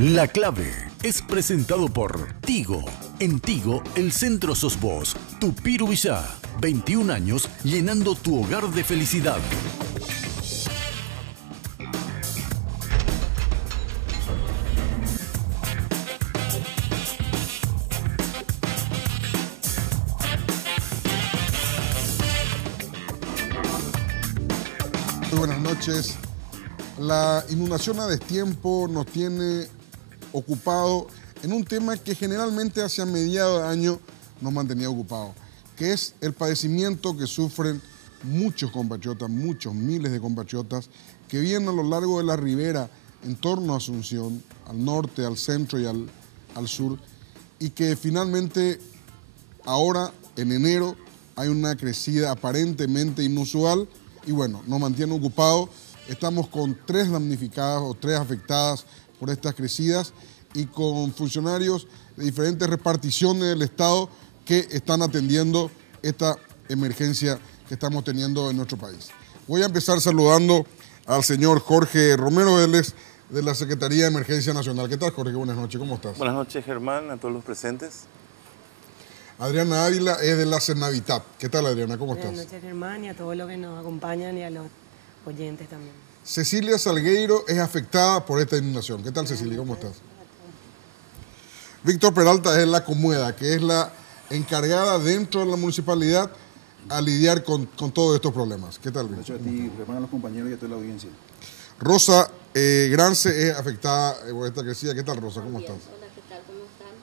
La Clave es presentado por Tigo. En Tigo, el centro sos vos. Tupiru Villá, 21 años llenando tu hogar de felicidad. Muy buenas noches. La inundación a destiempo nos tiene ocupado en un tema que generalmente hacia mediados de año nos mantenía ocupados, que es el padecimiento que sufren muchos compatriotas, muchos miles de compatriotas que viven a lo largo de la ribera en torno a Asunción, al norte, al centro y al sur, y que finalmente ahora en enero hay una crecida aparentemente inusual y bueno, nos mantiene ocupados. Estamos con 3 damnificadas o 3 afectadas por estas crecidas y con funcionarios de diferentes reparticiones del Estado que están atendiendo esta emergencia que estamos teniendo en nuestro país. Voy a empezar saludando al señor Jorge Romero Vélez de la Secretaría de Emergencia Nacional. ¿Qué tal, Jorge? Buenas noches, ¿cómo estás? Buenas noches, Germán, a todos los presentes. Adriana Ávila es de la Senavitap. ¿Qué tal, Adriana? ¿Cómo estás? Buenas noches, Germán, y a todos los que nos acompañan y a los oyentes también. Cecilia Salgueiro es afectada por esta inundación. ¿Qué tal, Cecilia? ¿Cómo estás? Víctor Peralta es la Comueda, que es la encargada dentro de la municipalidad a lidiar con todos estos problemas. ¿Qué tal, Víctor? Gracias a ti, Germán, a los compañeros y a toda la audiencia. Rosa Grance es afectada por esta crecida. ¿Qué tal, Rosa? ¿Cómo estás? Hola, ¿qué tal? ¿Cómo están?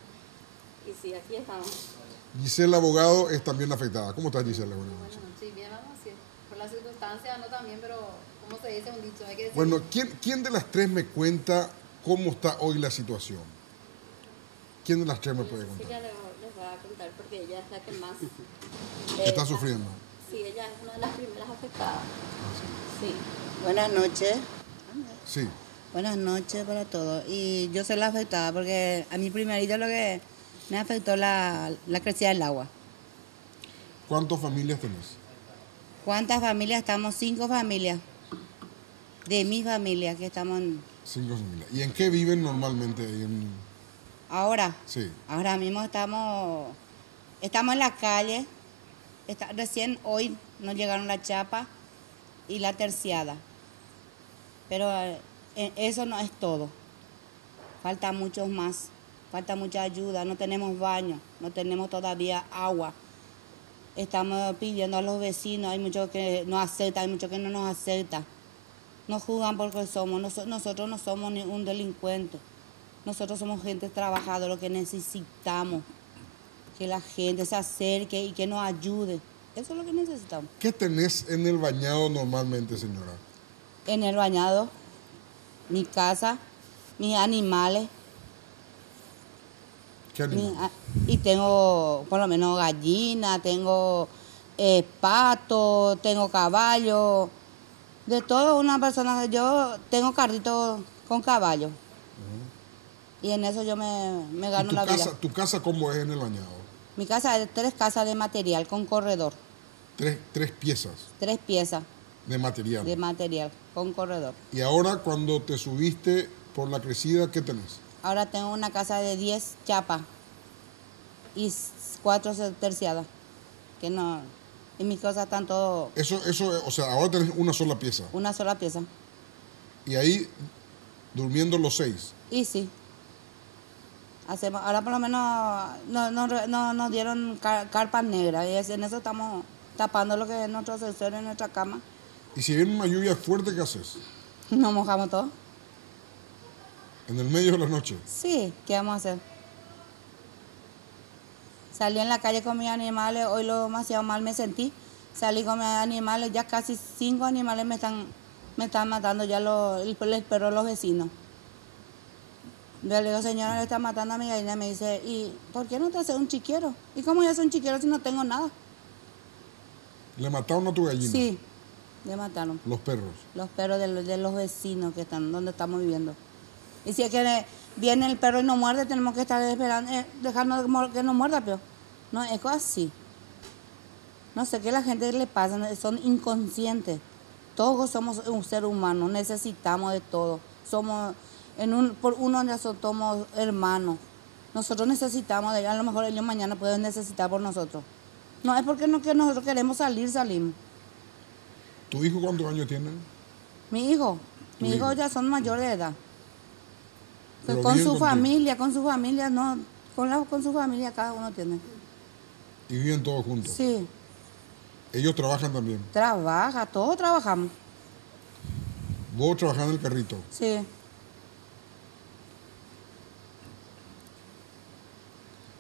Y sí, aquí estamos. Gisela Abogado es también afectada. ¿Cómo estás, Gisela? Buenas noches. Bueno, sí, bien, vamos, sí. Por las circunstancias, no también, pero ¿cómo se dice un dicho? Hay que decir. Bueno, ¿quién de las 3 me cuenta cómo está hoy la situación? ¿Quién de las 3 me puede Sí, contar? ya les voy a contar porque ella es la que más Está sufriendo. Sí, ella es una de las primeras afectadas. Sí. Buenas noches. Sí. Buenas noches para todos. Y yo soy la afectada porque a mí primerito lo que me afectó la crecida del agua. ¿Cuántas familias tenés? ¿Cuántas familias estamos? 5 familias. De mi familia que estamos 5 familias. ¿Y en qué viven normalmente ahí ahora. Sí. Ahora mismo estamos en la calle. Recién hoy nos llegaron la chapa y la terciada. Pero eso no es todo. Falta muchos más. Falta mucha ayuda. No tenemos baño. No tenemos todavía agua. Estamos pidiendo a los vecinos. Hay muchos que nos aceptan, hay muchos que no nos aceptan. Nos juzgan porque somos. Nosotros no somos ningún delincuente. Nosotros somos gente trabajadora. Lo que necesitamos. Que la gente se acerque y que nos ayude. Eso es lo que necesitamos. ¿Qué tenés en el bañado normalmente, señora? En el bañado, mi casa, mis animales. ¿Qué animales? Y tengo por lo menos gallina, tengo pato, tengo caballo. De todo una persona, yo tengo carrito con caballo. Y en eso yo me gano la vida. ¿Tu casa cómo es en el bañado? Mi casa es 3 casas de material con corredor. 3 piezas 3 piezas de material. de material con corredor. Y ahora cuando te subiste por la crecida, ¿qué tenés? Ahora tengo una casa de 10 chapas y 4 terciadas. Que no. Y mis cosas están todo. Eso, o sea, ahora tenés una sola pieza. Una sola pieza. Y ahí durmiendo los 6. Y sí. Ahora por lo menos nos dieron carpas negras y en eso estamos tapando lo que es nuestro ascensor en nuestra cama. Y si viene una lluvia fuerte, ¿qué haces? Nos mojamos todo. ¿En el medio de la noche? Sí, ¿qué vamos a hacer? Salí en la calle con mis animales, hoy lo demasiado mal me sentí. Salí con mis animales, ya casi 5 animales me están matando ya el perro de los vecinos. Yo le digo, señora, le está matando a mi gallina. Me dice, ¿y por qué no te haces un chiquero? ¿Y cómo yo hacer un chiquero si no tengo nada? ¿Le mataron a tu gallina? Sí, le mataron. Los perros. Los perros de los vecinos que están donde estamos viviendo. Y si es que viene el perro y no muerde, tenemos que estar esperando, dejando que no muerda, pero no, es así. No sé qué a la gente le pasa, son inconscientes. Todos somos un ser humano, necesitamos de todo. por uno ya somos hermanos. Nosotros necesitamos de ellos, a lo mejor ellos mañana pueden necesitar por nosotros. No es porque no, que nosotros queremos salir, salimos. ¿Tu hijo cuántos años tiene? Mi hijo ya son mayores de edad. Pero Con viven su contigo. familia, no, con su familia cada uno tiene. ¿Y viven todos juntos? Sí, ¿Ellos trabajan también? trabaja, todos trabajamos. ¿Vos trabajás en el carrito? Sí.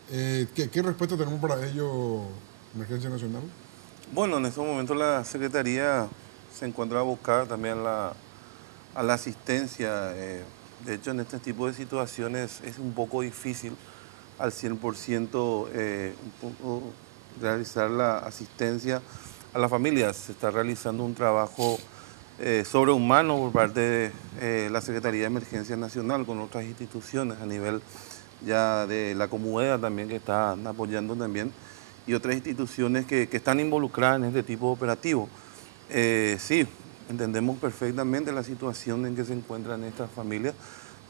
¿Qué respuesta tenemos para ello, Emergencia Nacional? Bueno, en estos momentos la Secretaría se encuentra abocada también a la asistencia. De hecho, en este tipo de situaciones es un poco difícil al 100% un poco realizar la asistencia a las familias. Se está realizando un trabajo sobrehumano por parte de la Secretaría de Emergencia Nacional con otras instituciones a nivel ya de la Comudea también, que están apoyando también, y otras instituciones que están involucradas en este tipo de operativo. Sí, entendemos perfectamente la situación en que se encuentran estas familias,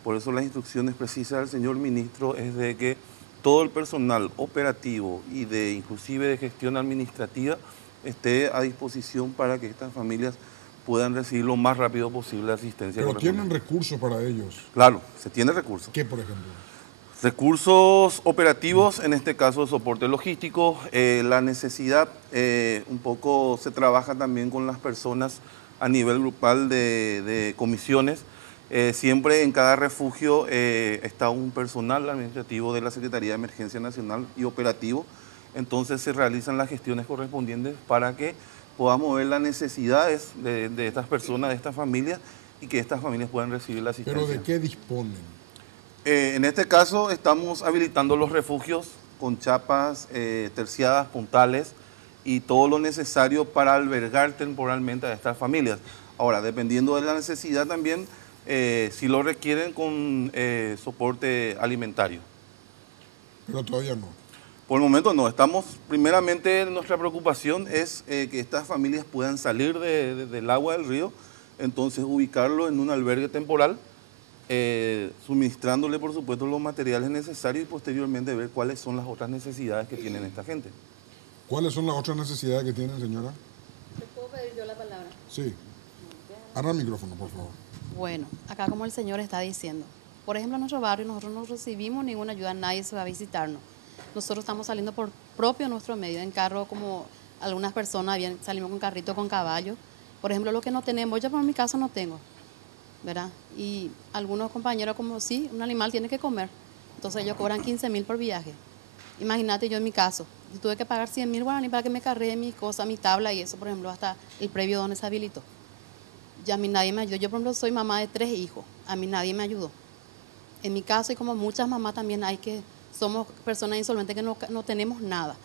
por eso las instrucciones precisas del señor ministro es de que todo el personal operativo y inclusive de gestión administrativa esté a disposición para que estas familias puedan recibir lo más rápido posible la asistencia. Pero tienen recursos para ellos. Claro, se tiene recursos. ¿Qué, por ejemplo? Recursos operativos, en este caso soporte logístico, la necesidad, un poco se trabaja también con las personas a nivel grupal de comisiones. Siempre en cada refugio está un personal administrativo de la Secretaría de Emergencia Nacional y operativo, entonces se realizan las gestiones correspondientes para que podamos ver las necesidades de estas personas, de estas familias, y que estas familias puedan recibir la asistencia. ¿Pero de qué disponen? En este caso estamos habilitando los refugios con chapas terciadas, puntales y todo lo necesario para albergar temporalmente a estas familias. Ahora, dependiendo de la necesidad también, si lo requieren con soporte alimentario. Pero todavía no. Por el momento no, primeramente nuestra preocupación es que estas familias puedan salir del agua del río, entonces ubicarlo en un albergue temporal, suministrándole por supuesto los materiales necesarios y posteriormente ver cuáles son las otras necesidades que tienen esta gente. ¿Cuáles son las otras necesidades que tienen, señora? ¿Te puedo pedir yo la palabra? Sí. Abra el micrófono, por favor. Bueno, acá como el señor está diciendo, por ejemplo en nuestro barrio nosotros no recibimos ninguna ayuda, nadie se va a visitarnos. Nosotros estamos saliendo por propio nuestro medio, en carro como algunas personas, salimos con carrito, con caballo. Por ejemplo, lo que no tenemos, yo por mi caso no tengo, ¿verdad? Y algunos compañeros como sí, un animal tiene que comer, entonces ellos cobran 15.000 por viaje. Imagínate yo en mi caso, yo tuve que pagar 100.000 guaraní para que me cargue mis cosas, mi tabla y eso, por ejemplo, hasta el previo donde se habilitó. Ya a mí nadie me ayudó, yo por ejemplo soy mamá de 3 hijos, a mí nadie me ayudó. En mi caso y como muchas mamás también somos personas insolventes que no tenemos nada.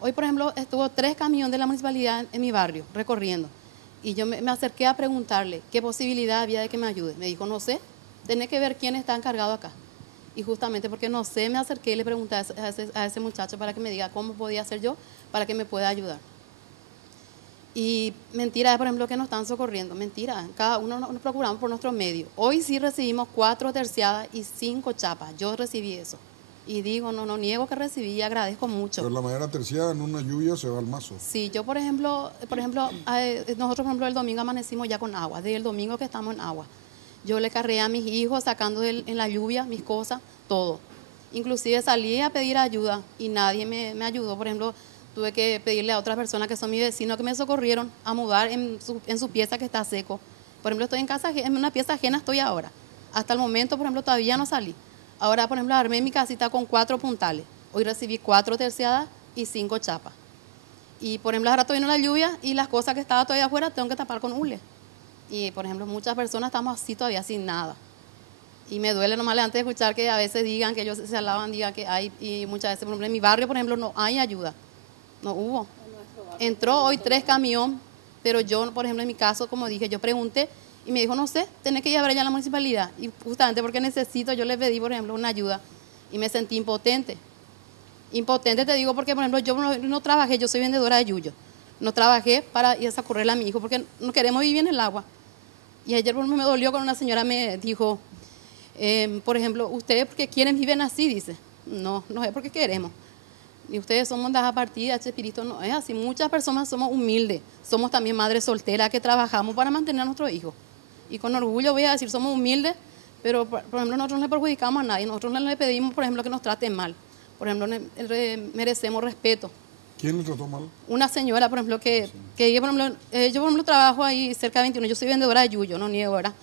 Hoy por ejemplo estuvo 3 camiones de la municipalidad en mi barrio recorriendo. Y yo me acerqué a preguntarle qué posibilidad había de que me ayude. Me dijo, no sé, tenés que ver quién está encargado acá. Y justamente porque no sé, me acerqué y le pregunté a ese muchacho para que me diga cómo podía hacer yo para que me pueda ayudar. Y mentira, por ejemplo, que nos están socorriendo. Mentira, cada uno nos procuramos por nuestro medio. Hoy sí recibimos 4 terciadas y 5 chapas. Yo recibí eso. Y digo, no niego que recibí y agradezco mucho. Pero la madera terciada en una lluvia se va al mazo. Sí, yo por ejemplo, nosotros por ejemplo el domingo amanecimos ya con agua, desde el domingo que estamos en agua. Yo le cargué a mis hijos sacando en la lluvia mis cosas, todo. Inclusive salí a pedir ayuda y nadie me ayudó. Por ejemplo, tuve que pedirle a otras personas que son mis vecinos que me socorrieron a mudar en su pieza que está seco. Por ejemplo, estoy en una pieza ajena, estoy ahora. Hasta el momento, por ejemplo, todavía no salí. Ahora, por ejemplo, armé mi casita con 4 puntales. Hoy recibí 4 terciadas y 5 chapas. Y, por ejemplo, ahora estoy en la lluvia y las cosas que estaba todavía afuera tengo que tapar con hule. Y, por ejemplo, muchas personas estamos así todavía sin nada. Y me duele nomás antes de escuchar que a veces digan que ellos se alaban, digan que hay, y muchas veces, por ejemplo, en mi barrio, por ejemplo, no hay ayuda. No hubo. Entró hoy 3 camiones, pero yo, por ejemplo, en mi caso, como dije, yo pregunté y me dijo, no sé, tenés que llevar allá a la municipalidad. Y justamente porque necesito, yo le pedí, por ejemplo, una ayuda y me sentí impotente. Impotente te digo porque, por ejemplo, yo no trabajé, yo soy vendedora de yuyo. No trabajé para ir a socorrerle a mi hijo porque no queremos vivir en el agua. Y ayer por ejemplo, me dolió cuando una señora me dijo, Por ejemplo, ustedes porque quieren viven así, dice. No, no es porque queremos. Y ustedes somos de partida, Chespirito no es así. Muchas personas somos humildes, somos también madres solteras que trabajamos para mantener a nuestros hijos. Y con orgullo voy a decir, somos humildes, pero por ejemplo nosotros no le perjudicamos a nadie, nosotros no le pedimos, por ejemplo, que nos traten mal. Por ejemplo, merecemos respeto. ¿Quién le trató mal? Una señora, por ejemplo, que yo, por ejemplo, trabajo ahí cerca de 21, yo soy vendedora de yuyo, no niego, ¿verdad?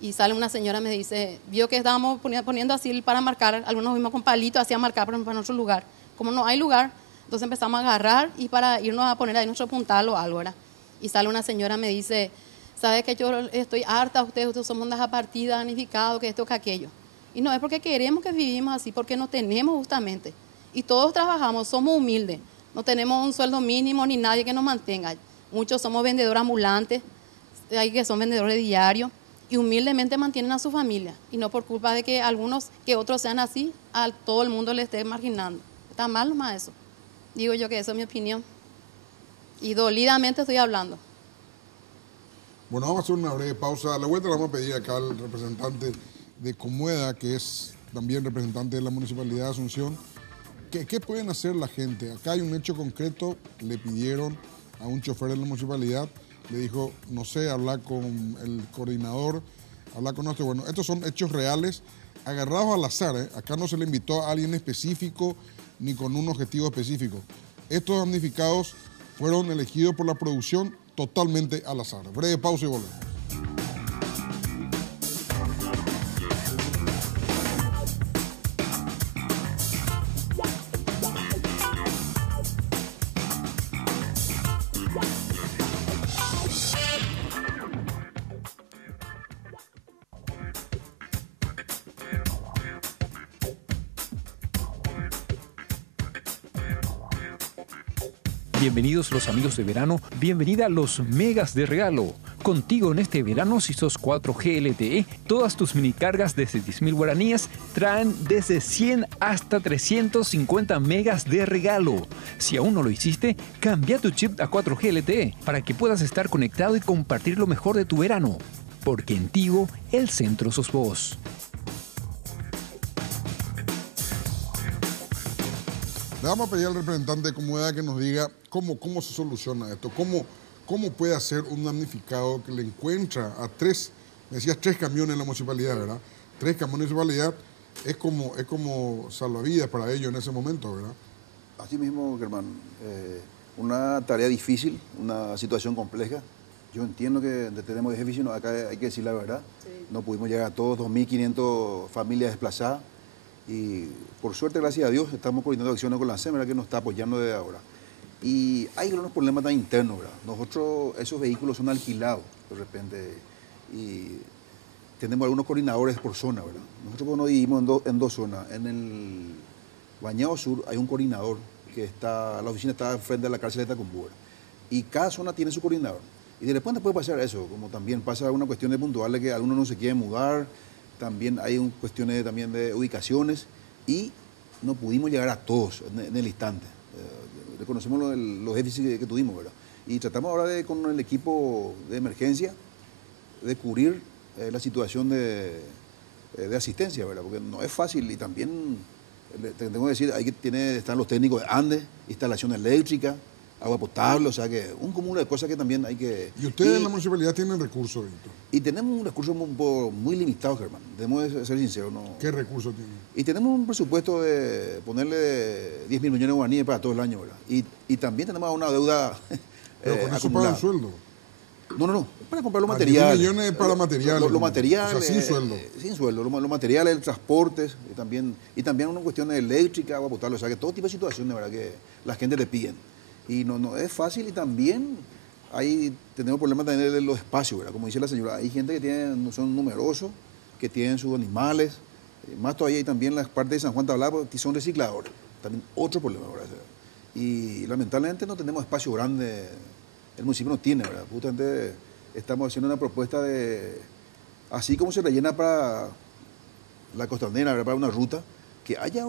Y sale una señora, me dice, vio que estábamos poniendo así para marcar, algunos mismos con palitos hacían marcar, por ejemplo, para nuestro lugar. Como no hay lugar, entonces empezamos a agarrar y para irnos a poner ahí nuestro puntal o algo, ¿verdad? Y sale una señora, me dice, ¿sabe que yo estoy harta? Ustedes somos de partida, danificados, que esto, que aquello. Y no es porque queremos que vivimos así, porque no tenemos justamente. Y todos trabajamos, somos humildes. No tenemos un sueldo mínimo ni nadie que nos mantenga. Muchos somos vendedores ambulantes, hay que son vendedores diarios y humildemente mantienen a su familia. Y no por culpa de que algunos, que otros sean así, a todo el mundo le esté marginando. Está mal nomás eso. Digo yo que eso es mi opinión. Y dolidamente estoy hablando. Bueno, vamos a hacer una breve pausa. A la vuelta le vamos a pedir acá al representante de Comueda, que es también representante de la Municipalidad de Asunción. ¿Qué pueden hacer la gente? Acá hay un hecho concreto, le pidieron a un chofer de la municipalidad, le dijo, no sé, habla con el coordinador, habla con nosotros. Bueno, estos son hechos reales, agarrados al azar, ¿eh? Acá no se le invitó a alguien específico ni con un objetivo específico. Estos damnificados fueron elegidos por la producción totalmente al azar. Breve pausa y volvemos. Bienvenidos los amigos de verano, bienvenida a los megas de regalo. Contigo en este verano, si sos 4G LTE, todas tus mini cargas desde 10.000 guaraníes traen desde 100 hasta 350 megas de regalo. Si aún no lo hiciste, cambia tu chip a 4G LTE para que puedas estar conectado y compartir lo mejor de tu verano. Porque en Tigo, el centro sos vos. Le vamos a pedir al representante de Comueda que nos diga cómo se soluciona esto, cómo puede hacer un damnificado que le encuentra a tres camiones en la municipalidad, ¿verdad? 3 camiones en la municipalidad es como salvavidas para ellos en ese momento, ¿verdad? Así mismo, Germán, una tarea difícil, una situación compleja. Yo entiendo que tenemos déficit, acá hay que decir la verdad. Sí. No pudimos llegar a todos, 2.500 familias desplazadas. Y por suerte, gracias a Dios, estamos coordinando acciones con la SEM, que nos está apoyando desde ahora. Y hay unos problemas tan internos, ¿verdad? Nosotros, esos vehículos son alquilados de repente y tenemos algunos coordinadores por zona, ¿verdad? Nosotros nos dividimos en dos zonas. En el Bañado Sur hay un coordinador que está, la oficina está frente a la cárcel de Tacumbú, ¿verdad? Y cada zona tiene su coordinador. Y de repente puede pasar eso, como también pasa una cuestión de puntuales que algunos no se quieren mudar. También hay cuestiones también de ubicaciones y no pudimos llegar a todos en el instante. Reconocemos los déficits que tuvimos, ¿verdad? Y tratamos ahora con el equipo de emergencia de cubrir la situación de asistencia, ¿verdad? Porque no es fácil y también, tengo que decir, están los técnicos de Andes, instalación eléctrica, agua potable, o sea que un cúmulo de cosas que también hay que... ¿Y ustedes en la municipalidad tienen recursos, Víctor? Y tenemos un recurso muy limitado, Germán, debemos ser sinceros. ¿No? ¿Qué recursos tienen? Y tenemos un presupuesto de ponerle 10.000 millones de guaraníes para todo el año, ¿verdad? Y también tenemos una deuda ¿Pero con eso pagan sueldo? No, para comprar los materiales. 10 millones para materiales. Los materiales. O sea, sin sueldo. Sin sueldo. Los materiales, el transporte, y también una cuestión eléctrica, agua potable, o sea que todo tipo de situaciones, ¿verdad? Que la gente le piden. Y no es fácil y también tenemos problemas también de los espacios, ¿verdad? Como dice la señora, hay gente que son numerosos, que tienen sus animales, más todavía hay también las partes de San Juan Tablado que son recicladores, también otro problema, ¿verdad? Y lamentablemente no tenemos espacio grande, el municipio no tiene, ¿verdad? Justamente estamos haciendo una propuesta así como se rellena para la costanera, ¿verdad? Para una ruta, que haya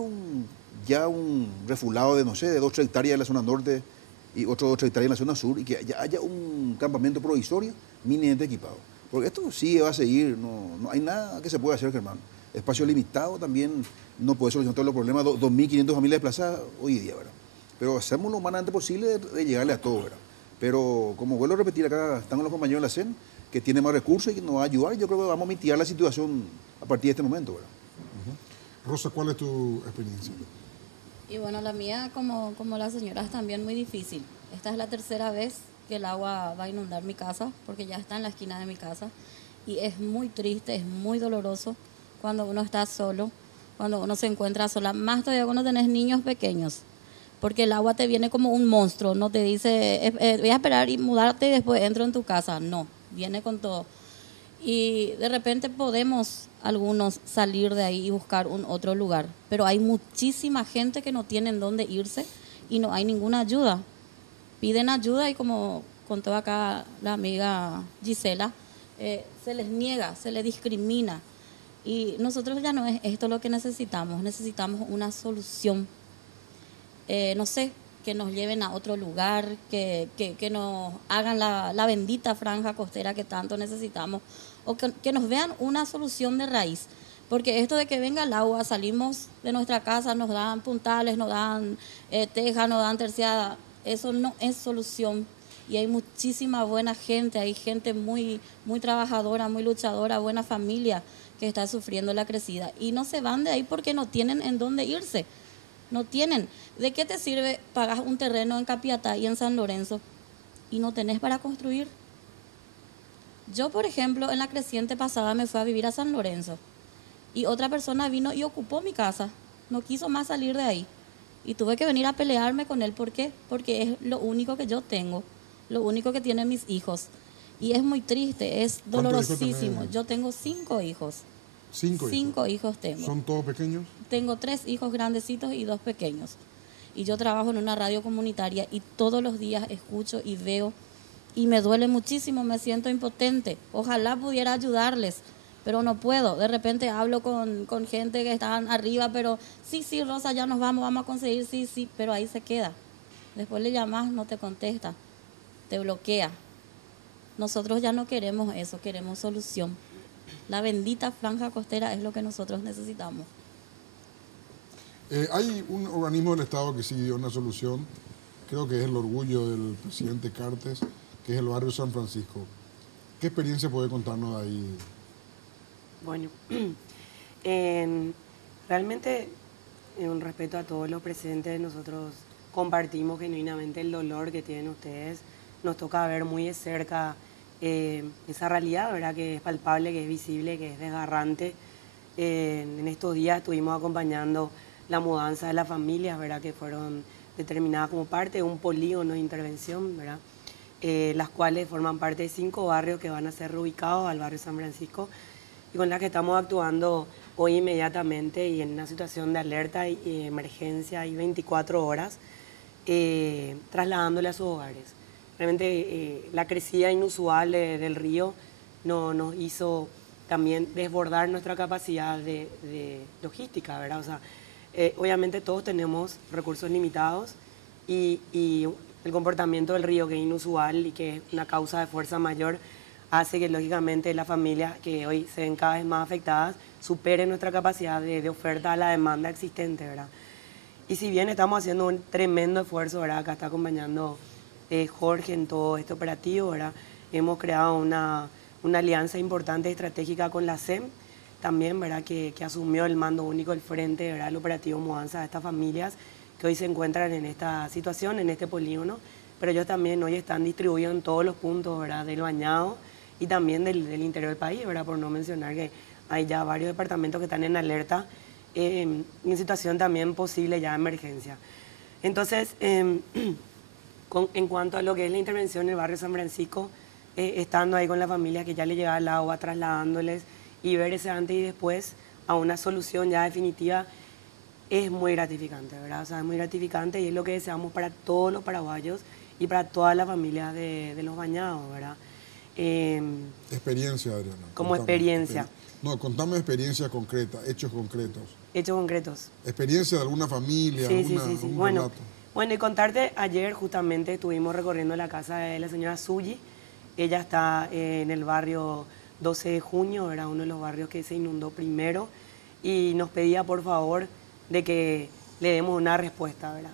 ya un refulado de, no sé, de 2 o 3 hectáreas en la zona norte, y otro 8 hectáreas en la zona sur, y que haya un campamento provisorio mínimamente equipado. Porque esto sí va a seguir, no hay nada que se pueda hacer, Germán. espacio limitado también no puede solucionar todos los problemas. 2.500 familias desplazadas hoy día, ¿verdad? Pero hacemos lo humanamente posible de llegarle a todo, ¿verdad? Pero como vuelvo a repetir, acá están los compañeros de la CEN que tienen más recursos y que nos va a ayudar. Yo creo que vamos a mitigar la situación a partir de este momento, ¿verdad? Rosa, ¿cuál es tu experiencia? Y bueno, la mía, como la señora, es también muy difícil. Esta es la tercera vez que el agua va a inundar mi casa, porque ya está en la esquina de mi casa. Y es muy triste, es muy doloroso cuando uno está solo, cuando uno se encuentra sola. Más todavía cuando tenés niños pequeños, porque el agua te viene como un monstruo. No te dice, voy a esperar y mudarte y después entro en tu casa. No, viene con todo. Y de repente podemos algunos salir de ahí y buscar un otro lugar, pero hay muchísima gente que no tienen dónde irse y no hay ninguna ayuda. Piden ayuda y como contó acá la amiga Gisela, se les niega, se les discrimina. Y nosotros ya no es esto lo que necesitamos una solución. No sé, que nos lleven a otro lugar, que nos hagan la bendita franja costera que tanto necesitamos, o que nos vean una solución de raíz. Porque esto de que venga el agua, salimos de nuestra casa, nos dan puntales, nos dan tejas, nos dan terciada, eso no es solución. Y hay muchísima buena gente, hay gente muy, muy trabajadora, muy luchadora, buena familia que está sufriendo la crecida. Y no se van de ahí porque no tienen en dónde irse. No tienen. ¿De qué te sirve pagar un terreno en Capiatá y en San Lorenzo y no tenés para construir? Yo, por ejemplo, en la creciente pasada me fui a vivir a San Lorenzo y otra persona vino y ocupó mi casa. No quiso más salir de ahí. Y tuve que venir a pelearme con él. ¿Por qué? Porque es lo único que yo tengo, lo único que tienen mis hijos. Y es muy triste, es dolorosísimo. Yo tengo 5 hijos. ¿Cinco hijos tengo. ¿Son todos pequeños? Tengo 3 hijos grandecitos y 2 pequeños. Y yo trabajo en una radio comunitaria y todos los días escucho y veo y me duele muchísimo, me siento impotente. Ojalá pudiera ayudarles, pero no puedo. De repente hablo con gente que están arriba, pero sí, Rosa, ya nos vamos a conseguir, sí, pero ahí se queda. Después le llamas, no te contesta, te bloquea. Nosotros ya no queremos eso, queremos solución. La bendita franja costera es lo que nosotros necesitamos. Hay un organismo del Estado que sí dio una solución, creo que es el orgullo del presidente Cartes, que es el barrio San Francisco. ¿Qué experiencia puede contarnos de ahí? Bueno, realmente, en respeto a todos los presentes, nosotros compartimos genuinamente el dolor que tienen ustedes. Nos toca ver muy de cerca esa realidad, ¿verdad? Que es palpable, que es visible, que es desgarrante. En estos días estuvimos acompañando la mudanza de las familias, ¿verdad? Que fueron determinadas como parte de un polígono de intervención, ¿verdad? Las cuales forman parte de 5 barrios que van a ser reubicados al barrio San Francisco y con las que estamos actuando hoy inmediatamente y en una situación de alerta y emergencia y 24 horas, trasladándole a sus hogares. Realmente la crecida inusual del río nos hizo también desbordar nuestra capacidad de logística, ¿verdad? O sea, obviamente todos tenemos recursos limitados y el comportamiento del río, que es inusual y que es una causa de fuerza mayor, hace que lógicamente las familias que hoy se ven cada vez más afectadas superen nuestra capacidad de oferta a la demanda existente, ¿verdad? Y si bien estamos haciendo un tremendo esfuerzo, ¿verdad? Acá está acompañando Jorge en todo este operativo, ¿verdad? Hemos creado una alianza importante estratégica con la CEM, también, ¿verdad? Que asumió el mando único del frente, ¿verdad? El operativo mudanza de estas familias que hoy se encuentran en esta situación, en este polígono, pero ellos también hoy están distribuidos en todos los puntos, ¿verdad? Del Bañado y también del interior del país, ¿verdad? Por no mencionar que hay ya varios departamentos que están en alerta, en situación también posible ya de emergencia. Entonces, en cuanto a lo que es la intervención en el barrio San Francisco, estando ahí con la familia que ya le llegaba el agua, trasladándoles y ver ese antes y después a una solución ya definitiva, es muy gratificante, ¿verdad? O sea, es muy gratificante y es lo que deseamos para todos los paraguayos y para todas las familias de los Bañados, ¿verdad? Experiencia, Adriana. Como experiencia. No, contame experiencia concreta, hechos concretos. Hechos concretos. Experiencia de alguna familia, Sí. algún Bueno, relato. y contarte, ayer justamente estuvimos recorriendo la casa de la señora Suyi. Ella está en el barrio 12 de junio, era uno de los barrios que se inundó primero. y nos pedía por favor de que le demos una respuesta, ¿verdad?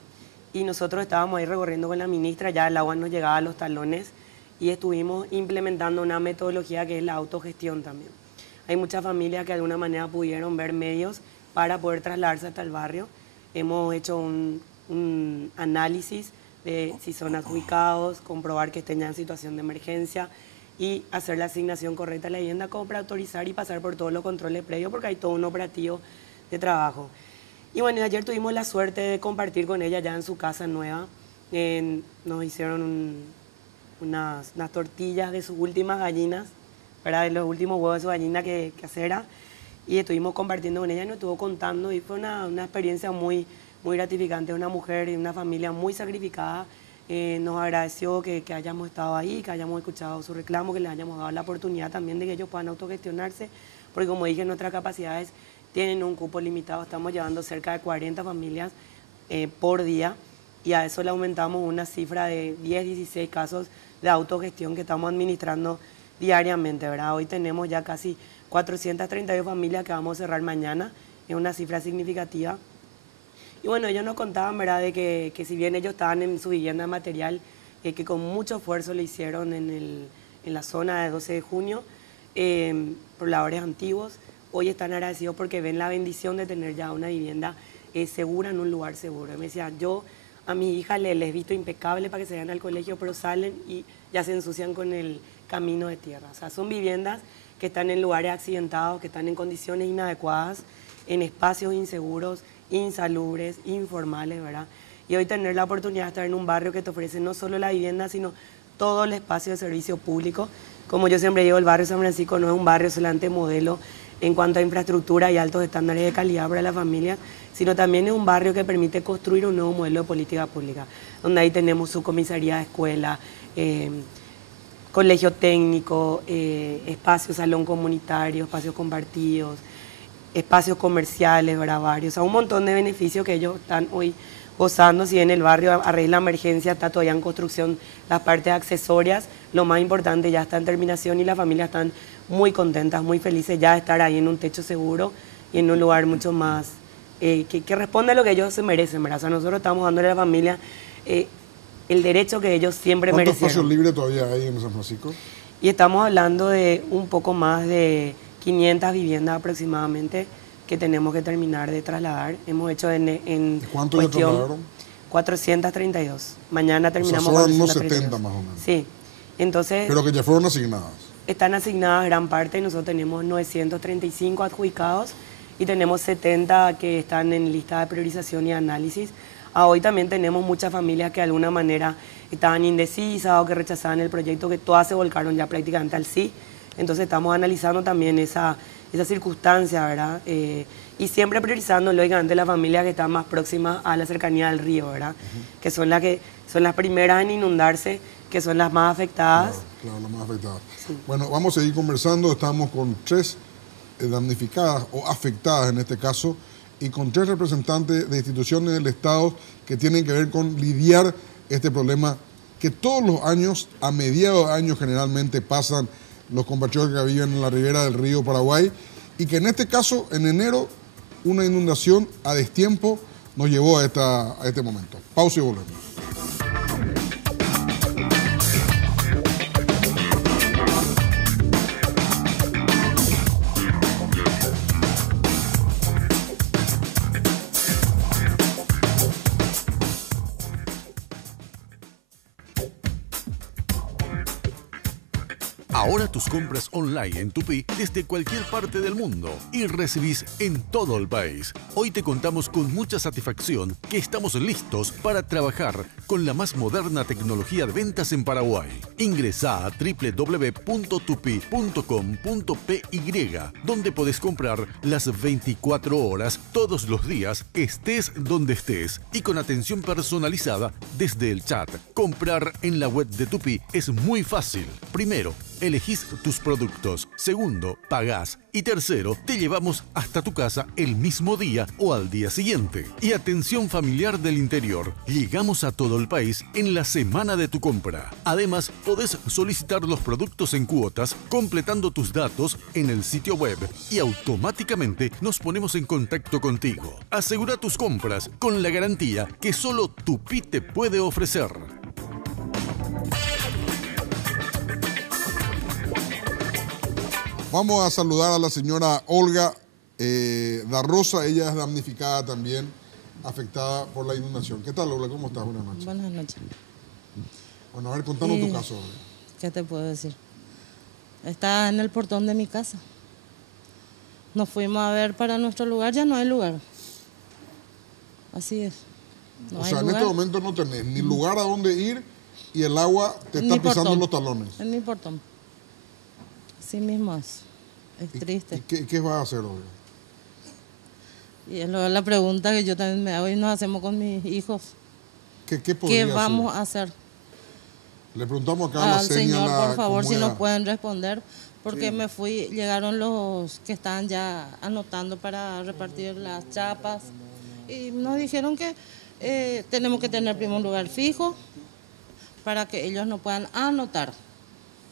Y nosotros estábamos ahí recorriendo con la ministra, ya el agua nos llegaba a los talones y estuvimos implementando una metodología que es la autogestión también. Hay muchas familias que de alguna manera pudieron ver medios para poder trasladarse hasta el barrio. Hemos hecho un análisis de si son adjudicados, comprobar que estén ya en situación de emergencia y hacer la asignación correcta a la vivienda como para autorizar y pasar por todos los controles previos porque hay todo un operativo de trabajo. Y bueno, ayer tuvimos la suerte de compartir con ella ya en su casa nueva. Nos hicieron unas tortillas de sus últimas gallinas, ¿verdad? De los últimos huevos de su gallina que casera. Y estuvimos compartiendo con ella y nos estuvo contando y fue una experiencia muy gratificante. Una mujer y una familia muy sacrificada. Nos agradeció que hayamos estado ahí, que hayamos escuchado su reclamo, que les hayamos dado la oportunidad también de que ellos puedan autogestionarse, porque como dije, nuestras capacidades tienen un cupo limitado, estamos llevando cerca de 40 familias por día y a eso le aumentamos una cifra de 10, 16 casos de autogestión que estamos administrando diariamente, ¿verdad? Hoy tenemos ya casi 432 familias que vamos a cerrar mañana, es una cifra significativa. Y bueno, ellos nos contaban, ¿verdad?, de que si bien ellos estaban en su vivienda material, que con mucho esfuerzo lo hicieron en la zona de 12 de junio, pobladores antiguos, hoy están agradecidos porque ven la bendición de tener ya una vivienda segura en un lugar seguro. Y me decía, yo a mi hija les he visto impecable para que se vayan al colegio, pero salen y ya se ensucian con el camino de tierra. O sea, son viviendas que están en lugares accidentados, que están en condiciones inadecuadas, en espacios inseguros, insalubres, informales, ¿verdad? Y hoy tener la oportunidad de estar en un barrio que te ofrece no solo la vivienda, sino todo el espacio de servicio público. Como yo siempre digo, el barrio San Francisco no es un barrio solamente modelo en cuanto a infraestructura y altos estándares de calidad para las familias, sino también es un barrio que permite construir un nuevo modelo de política pública, donde ahí tenemos su comisaría de escuela, colegio técnico, espacios, salón comunitario, espacios compartidos, espacios comerciales, ¿verdad? Varios, o sea, un montón de beneficios que ellos están hoy gozando. Si en el barrio a raíz de la emergencia está todavía en construcción las partes accesorias, lo más importante ya está en terminación y las familias están muy contentas, muy felices ya de estar ahí en un techo seguro y en un lugar mucho más que responde a lo que ellos se merecen, ¿verdad? O sea, nosotros estamos dándole a la familia el derecho que ellos siempre merecieron. ¿Cuántos espacios libres todavía hay en San Francisco? Y estamos hablando de un poco más de 500 viviendas aproximadamente que tenemos que terminar de trasladar. Hemos hecho en ¿Cuántos ya trasladaron? 432. Mañana terminamos. O sea, son unos 70 más o menos. Sí. Entonces, pero que ya fueron asignadas. Están asignadas gran parte y nosotros tenemos 935 adjudicados y tenemos 70 que están en lista de priorización y análisis. Hoy también tenemos muchas familias que de alguna manera estaban indecisas o que rechazaban el proyecto, que todas se volcaron ya prácticamente al sí. Entonces estamos analizando también esa circunstancia, ¿verdad? Y siempre priorizando, lógicamente, las familias que están más próximas a la cercanía del río, ¿verdad? Que son las primeras en inundarse, que son las más afectadas. Claro, las más afectadas. Sí. Bueno, vamos a seguir conversando. Estamos con 3 damnificadas o afectadas en este caso y con 3 representantes de instituciones del Estado que tienen que ver con lidiar este problema que todos los años, a mediados de año generalmente pasan los compatriotas que viven en la ribera del río Paraguay y que en este caso, en enero, una inundación a destiempo nos llevó a este momento. Pausa y volvemos. Ahora tus compras online en Tupi desde cualquier parte del mundo y recibís en todo el país. Hoy te contamos con mucha satisfacción que estamos listos para trabajar con la más moderna tecnología de ventas en Paraguay. Ingresá a www.tupi.com.py, donde podés comprar las 24 horas todos los días, estés donde estés y con atención personalizada desde el chat. Comprar en la web de Tupi es muy fácil. Primero, elegís tus productos. Segundo, pagás. Y tercero, te llevamos hasta tu casa el mismo día o al día siguiente. Y atención familiar del interior. Llegamos a todo el país en la semana de tu compra. Además, podés solicitar los productos en cuotas completando tus datos en el sitio web y automáticamente nos ponemos en contacto contigo. Asegura tus compras con la garantía que solo Tupí te puede ofrecer. Vamos a saludar a la señora Olga da Rosa. Ella es damnificada también, afectada por la inundación. ¿Qué tal, Olga? ¿Cómo estás? Buenas noches. Buenas noches. Bueno, a ver, contanos tu caso. ¿Qué te puedo decir? Está en el portón de mi casa. Nos fuimos a ver para nuestro lugar, ya no hay lugar. Así es. O sea, en este momento no tenés ni lugar a dónde ir y el agua te está pisando los talones. En mi portón. Así mismo es. Es triste. ¿Y qué vas a hacer hoy? Y es la pregunta que yo también me hago y nos hacemos con mis hijos. ¿Qué vamos a hacer? Le preguntamos acá a la señor, por favor, si nos pueden responder. Porque me fui, llegaron los que están ya anotando para repartir las chapas. Y nos dijeron que tenemos que tener primero un lugar fijo para que ellos no puedan anotar.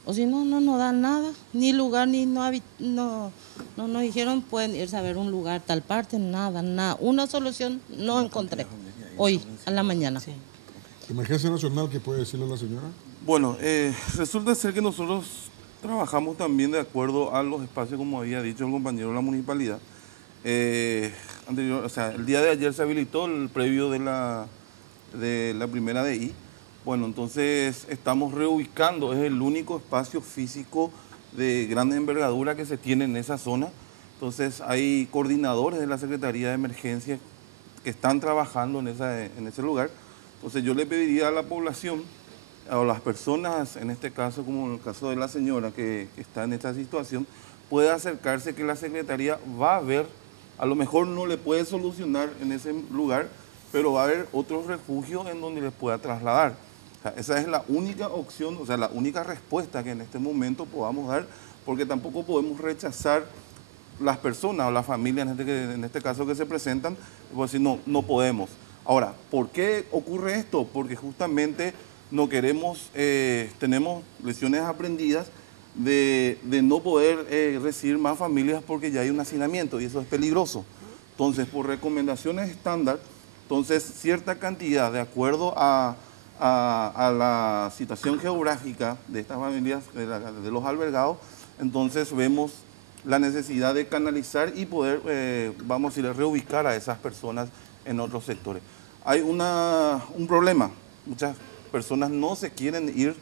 O si no, no nos dan nada, ni lugar, ni no nos dijeron pueden irse a ver un lugar, tal parte, nada. Una solución no encontré hoy, a la mañana. Sí. ¿Emergencia nacional qué puede decirle a la señora? Bueno, resulta ser que nosotros trabajamos también de acuerdo a los espacios, como había dicho el compañero de la municipalidad. El día de ayer se habilitó el previo de la primera DI. Bueno, entonces estamos reubicando, es el único espacio físico de gran envergadura que se tiene en esa zona. Entonces hay coordinadores de la Secretaría de Emergencia que están trabajando en ese lugar. Entonces yo le pediría a la población, a las personas, en este caso, como en el caso de la señora que está en esta situación, puede acercarse, que la Secretaría va a ver, a lo mejor no le puede solucionar en ese lugar, pero va a haber otros refugios en donde les pueda trasladar. O sea, esa es la única opción, o sea, la única respuesta que en este momento podamos dar, porque tampoco podemos rechazar las personas o las familias, en este caso que se presentan, pues si no podemos. Ahora, ¿por qué ocurre esto? Porque justamente no queremos, tenemos lecciones aprendidas de no poder recibir más familias porque ya hay un hacinamiento y eso es peligroso. Entonces, por recomendaciones estándar, entonces cierta cantidad, de acuerdo a la situación geográfica de estas familias, de los albergados, entonces vemos la necesidad de canalizar y poder, vamos a decir, reubicar a esas personas en otros sectores. Hay un problema, muchas personas no se quieren ir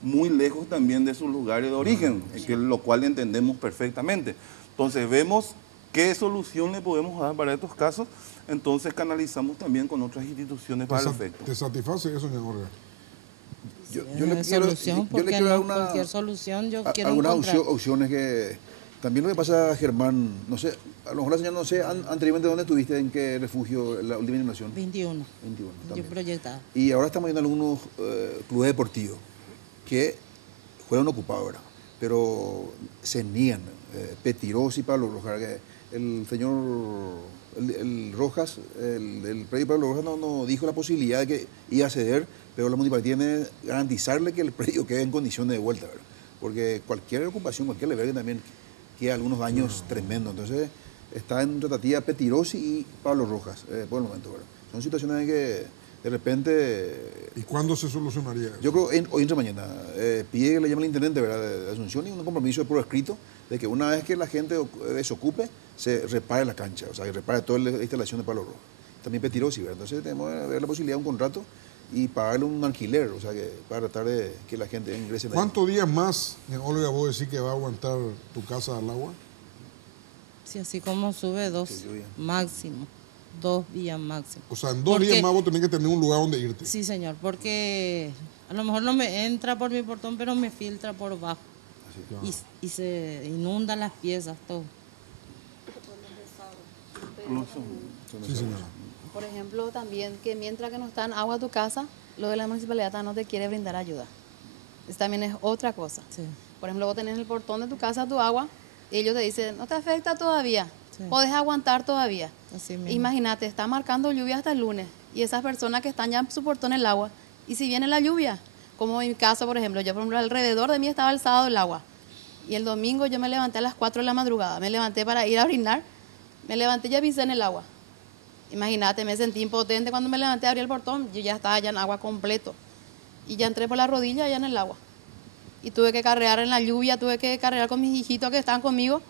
muy lejos también de sus lugares de origen, lo cual entendemos perfectamente. Entonces vemos qué solución le podemos dar para estos casos, entonces canalizamos también con otras instituciones para el efecto. ¿Te satisface eso, señor Olga? Yo le quiero dar cualquier solución, yo quiero algunas opciones que... También lo que pasa, Germán, no sé, a lo mejor la señora no sé, anteriormente ¿dónde estuviste? ¿En qué refugio, la última inundación? 21. 21, yo proyectaba. Y ahora estamos viendo algunos clubes deportivos que fueron ocupados, ¿verdad? Pero se niegan. Petirosi, Pablo Rojas, el señor el Rojas, el predio Pablo Rojas no dijo la posibilidad de que iba a ceder, pero la municipalidad tiene que garantizarle que el predio quede en condiciones de vuelta, ¿verdad? Porque cualquier ocupación, cualquier albergue también queda algunos daños tremendos. Entonces, está en tratativa Petirosi y Pablo Rojas, por el momento, ¿verdad? Son situaciones en que de repente... ¿Y cuándo se solucionaría eso? Yo creo hoy entre mañana. Pide que le llame al intendente, ¿verdad?, de Asunción, y un compromiso por escrito de que una vez que la gente desocupe, se repare la cancha, o sea, que repare toda la instalación de Pablo Rojas. También Petirosi, ¿verdad? Entonces tenemos que ver la posibilidad de un contrato y pagarle un alquiler, o sea, que para tratar de que la gente ingrese. ¿Cuántos días más, Olga, vos decís que va a aguantar tu casa al agua? Sí, así como sube 2 máximo, 2 días máximo. O sea, en 2 días más vos tenés que tener un lugar donde irte. Sí, señor, porque a lo mejor no me entra por mi portón, pero me filtra por abajo. Y se inundan las piezas, todo. Sí, señora. Por ejemplo, también que mientras que no está en agua a tu casa, lo de la municipalidad no te quiere brindar ayuda. Eso también es otra cosa. Sí. Por ejemplo, vos tenés en el portón de tu casa tu agua y ellos te dicen, no te afecta todavía, podés aguantar todavía. Imagínate, está marcando lluvia hasta el lunes y esas personas que están ya en su portón el agua, y si viene la lluvia, como en mi caso, por ejemplo, alrededor de mí estaba alzado el agua. Y el domingo yo me levanté a las 4 de la madrugada, me levanté para ir a orinar, me levanté y ya pisé en el agua. Imagínate, me sentí impotente cuando me levanté, abrí el portón, yo ya estaba ya en agua completo. Y ya entré por la rodilla allá en el agua. Y tuve que carrear en la lluvia, tuve que carrear con mis hijitos que estaban conmigo.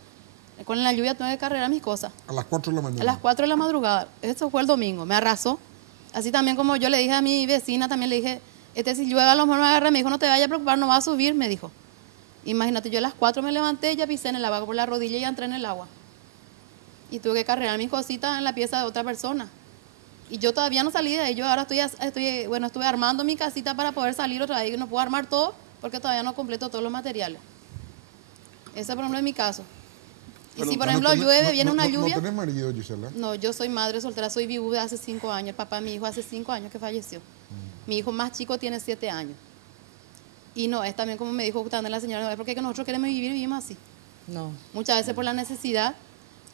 Con la lluvia tuve que carrear mis cosas. A las 4 de la mañana. A las 4 de la madrugada. Eso fue el domingo, me arrasó. Así también como yo le dije a mi vecina, también le dije, si llueve a lo mejor me agarra, me dijo, no te vayas a preocupar, no va a subir, me dijo. Imagínate, yo a las 4 me levanté y ya pisé en el agua por la rodilla y ya entré en el agua. Y tuve que cargar mis cositas en la pieza de otra persona. Y yo todavía no salí de ahí, yo ahora estuve armando mi casita para poder salir otra vez. Y no puedo armar todo porque todavía no completo todos los materiales. Ese, por ejemplo, es mi caso. Y si, por ejemplo, llueve, viene una lluvia... ¿No tenés marido, Gisela? No, yo soy madre soltera, soy viuda hace 5 años. El papá de mi hijo hace 5 años que falleció. Mi hijo más chico tiene 7 años. Y no, es también como me dijo también la señora, porque que nosotros queremos vivir, vivimos así. No. Muchas veces por la necesidad,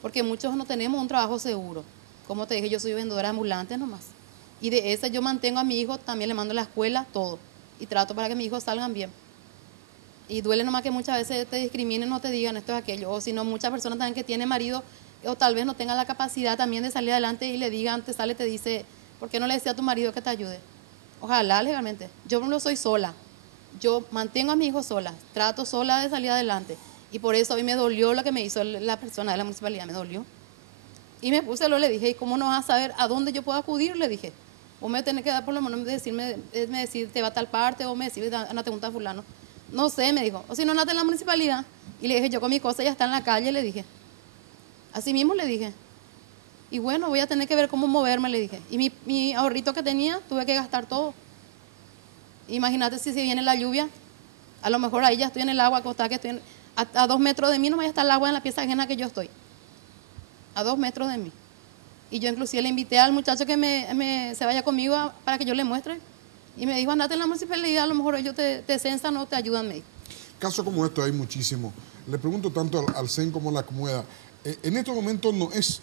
porque muchos no tenemos un trabajo seguro. Como te dije, yo soy vendedora ambulante nomás. Y de esa yo mantengo a mi hijo, también le mando a la escuela, todo. Y trato para que mis hijos salgan bien. Y duele nomás que muchas veces te discriminen, no te digan esto es aquello. O si no, muchas personas también que tienen marido, o tal vez no tengan la capacidad también de salir adelante y le digan, te dice, ¿por qué no le decía a tu marido que te ayude? Ojalá legalmente. Yo no soy sola. Yo mantengo a mi hijo sola, trato sola de salir adelante. Y por eso hoy me dolió lo que me hizo la persona de la municipalidad, me dolió. Y me puse, le dije, ¿y cómo no vas a saber a dónde yo puedo acudir? Le dije, vos me tenés que dar por lo menos decir, te va a tal parte, o me decís, andate a un fulano. No sé, me dijo, o si no, andate en la municipalidad. Y le dije, yo con mi cosa ya está en la calle, le dije. Así mismo le dije. Y bueno, voy a tener que ver cómo moverme, le dije. Y mi ahorrito que tenía, tuve que gastar todo. Imagínate si viene la lluvia, a lo mejor ahí ya estoy en el agua, acostada, que estoy a 2 metros de mí, no vaya a estar el agua en la pieza ajena que yo estoy. A 2 metros de mí. Y yo inclusive le invité al muchacho que se vaya conmigo para que yo le muestre. Y me dijo, andate en la municipalidad, a lo mejor ellos te censan o te ayudan, me dijo. Casos como estos hay muchísimos. Le pregunto tanto al CEN como a la Comueda. En estos momentos no es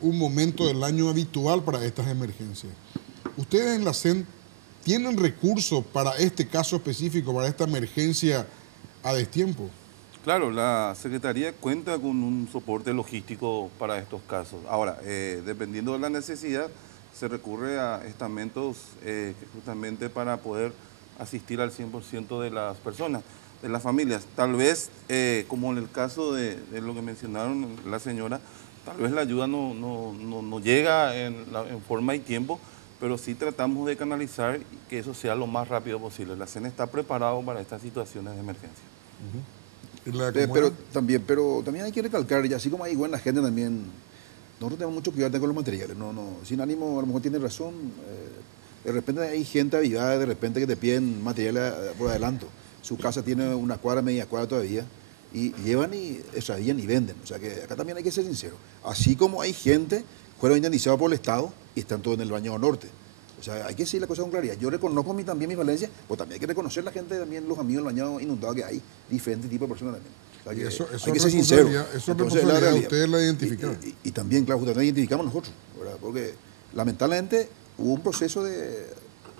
un momento del año habitual para estas emergencias. ¿Ustedes en la CEN tienen recursos para este caso específico, para esta emergencia a destiempo? Claro, la Secretaría cuenta con un soporte logístico para estos casos. Ahora, dependiendo de la necesidad, se recurre a estamentos justamente para poder asistir al 100% de las personas, de las familias. Tal vez, como en el caso de lo que mencionaron la señora, tal vez la ayuda no llega en forma y tiempo, pero sí tratamos de canalizar que eso sea lo más rápido posible. La CEN está preparado para estas situaciones de emergencia. Pero también hay que recalcar, y así como hay buena gente también, nosotros tenemos mucho cuidado con los materiales. Sin ánimo, a lo mejor tiene razón. De repente hay gente avivada, de repente que te piden materiales por adelanto. Su casa tiene una cuadra, media cuadra todavía, y llevan y extravían y venden. O sea que acá también hay que ser sincero. Así como hay gente, fueron indemnizados por el Estado y están todos en el Bañado Norte. O sea, hay que decir la cosa con claridad. Yo reconozco también mi falencia, pero también hay que reconocer la gente, también los amigos del Bañado Inundado, que hay diferentes tipos de personas también. O sea, que hay que ser sincero. Eso es responsabilidad de ustedes la identificaron. Y también, claro, justamente la identificamos nosotros, ¿verdad? Porque lamentablemente hubo un proceso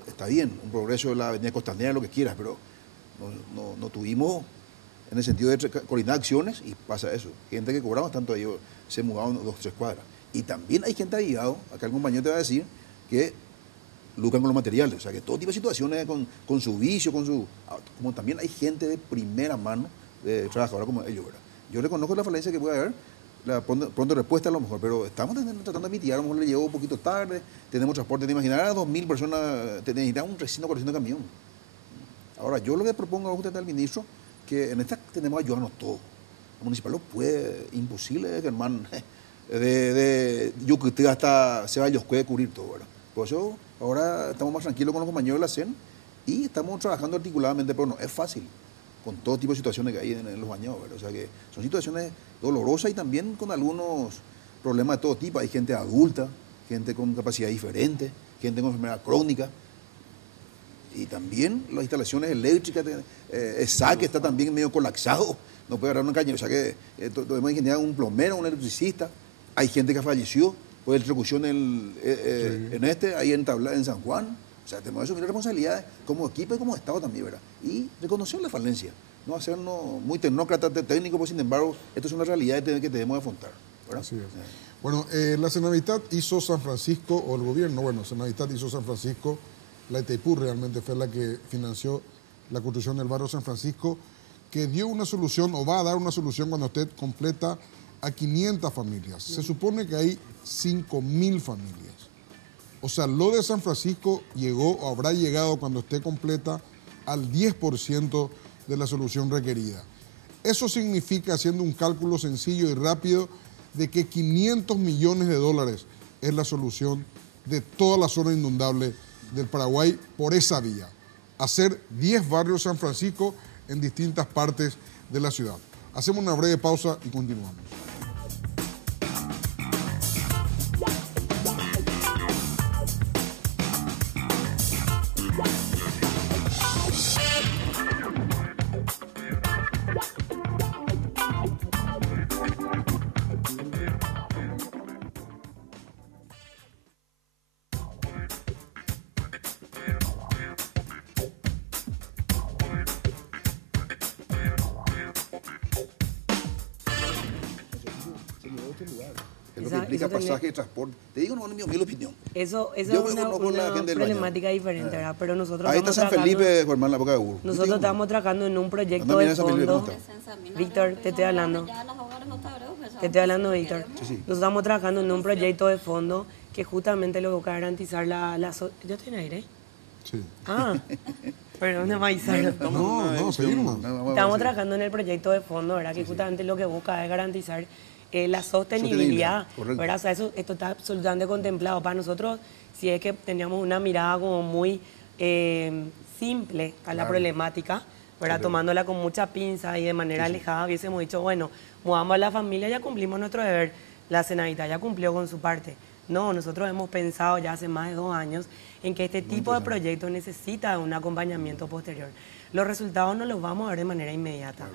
está bien, un progreso de la avenida Costanera, lo que quieras, pero no tuvimos en el sentido de coordinar acciones y pasa eso. Gente que cobraba tanto ellos se mudaban 2 o 3 cuadras. Y también hay gente avivado, acá el compañero te va a decir, que lucran con los materiales. O sea, que todo tipo de situaciones con su vicio, como también hay gente de primera mano, de trabajadora como ellos, ¿verdad? Yo reconozco la falencia que puede haber, la pronto respuesta a lo mejor, pero estamos tratando de mitigar, a lo mejor le llegó un poquito tarde, tenemos transporte, te imaginarás a 2.000 personas, te necesitas un recinto de camión. Ahora, yo lo que propongo a usted al ministro, que en esta tenemos que ayudarnos todos. El municipal no puede, imposible, hermano, yo que usted hasta se va a puede cubrir todo, ¿verdad? Por eso ahora estamos más tranquilos con los compañeros de la CEN y estamos trabajando articuladamente, pero no es fácil con todo tipo de situaciones que hay en los bañados, ¿verdad? O sea que son situaciones dolorosas y también con algunos problemas de todo tipo. Hay gente adulta, gente con capacidad diferente, gente con enfermedad crónica, Y también las instalaciones eléctricas, SAC está también medio colapsado, no puede agarrar una caña. O sea que debemos ingeniar un plomero, un electricista. Hay gente que falleció por electrocución ahí en San Juan. O sea, tenemos que asumir responsabilidades como equipo y como Estado también, ¿verdad? Y reconocer la falencia, no hacernos muy tecnócratas técnicos, pues sin embargo, esto es una realidad que debemos afrontar, ¿verdad? Así es. Bueno, la Senavitat hizo San Francisco, o el gobierno, bueno, Senavitat hizo San Francisco, la Itaipú realmente fue la que financió la construcción del barrio San Francisco, que dio una solución, o va a dar una solución cuando esté completa, a 500 familias. Se supone que hay 5.000 familias. O sea, lo de San Francisco llegó o habrá llegado cuando esté completa al 10% de la solución requerida. Eso significa, haciendo un cálculo sencillo y rápido, de que 500 millones de dólares es la solución de toda la zona inundable del Paraguay por esa vía. Hacer 10 barrios San Francisco en distintas partes de la ciudad. Hacemos una breve pausa y continuamos. Es lo que implica pasaje y transporte. Te digo, no, mi opinión. Eso es Yo una problemática diferente, ¿verdad? Pero nosotros ahí está San Felipe, Germán, la boca de burro. Nosotros estamos trabajando en un proyecto de fondo. Víctor, te estoy hablando. Te estoy hablando, Víctor. Nosotros estamos trabajando en un proyecto de fondo que justamente lo que busca garantizar ¿Yo estoy en aire? Sí. Ah, perdón, no me avisaron. No, seguimos. Estamos trabajando en el proyecto de fondo, ¿verdad? Que justamente lo que busca es garantizar la sostenibilidad, ¿verdad? O sea, esto está absolutamente contemplado. Para nosotros, si es que teníamos una mirada como muy simple a la problemática, ¿verdad? Tomándola con mucha pinza y de manera alejada, hubiésemos dicho, bueno, movamos a la familia, ya cumplimos nuestro deber, la Senavitat ya cumplió con su parte. No, nosotros hemos pensado ya hace más de 2 años en que este tipo de proyectos necesita un acompañamiento posterior. Los resultados no los vamos a ver de manera inmediata.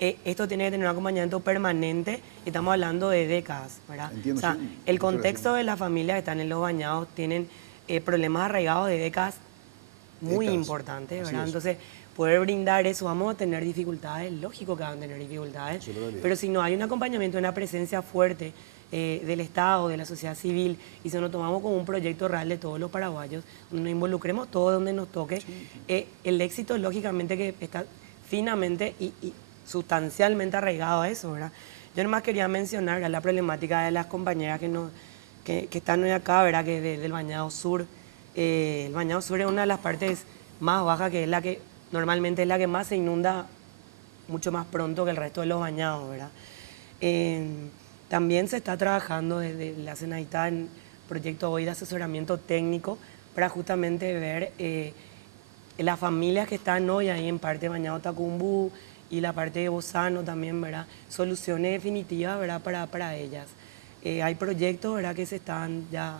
Esto tiene que tener un acompañamiento permanente, y estamos hablando de décadas, ¿verdad? Entiendo, o sea, sí, el contexto de las familias que están en Los Bañados tienen problemas arraigados de décadas muy importantes, ¿verdad? Entonces, poder brindar eso, vamos a tener dificultades, lógico que van a tener dificultades, pero si no hay un acompañamiento, una presencia fuerte del Estado, de la sociedad civil, y si nos tomamos como un proyecto real de todos los paraguayos, donde nos involucremos todos donde nos toque, el éxito lógicamente que está finamente y sustancialmente arraigado a eso, ¿verdad? Yo nomás quería mencionar la problemática de las compañeras que están hoy acá, ¿verdad? Que del Bañado Sur. El Bañado Sur es una de las partes más bajas, que es la que normalmente es la que más se inunda mucho más pronto que el resto de los bañados, ¿verdad? También se está trabajando desde la Senavitat en proyecto hoy de asesoramiento técnico para justamente ver las familias que están hoy ahí en parte de Bañado Tacumbú y la parte de Bozano también, ¿verdad? Soluciones definitivas, ¿verdad? Para ellas. Hay proyectos, ¿verdad? Que se están ya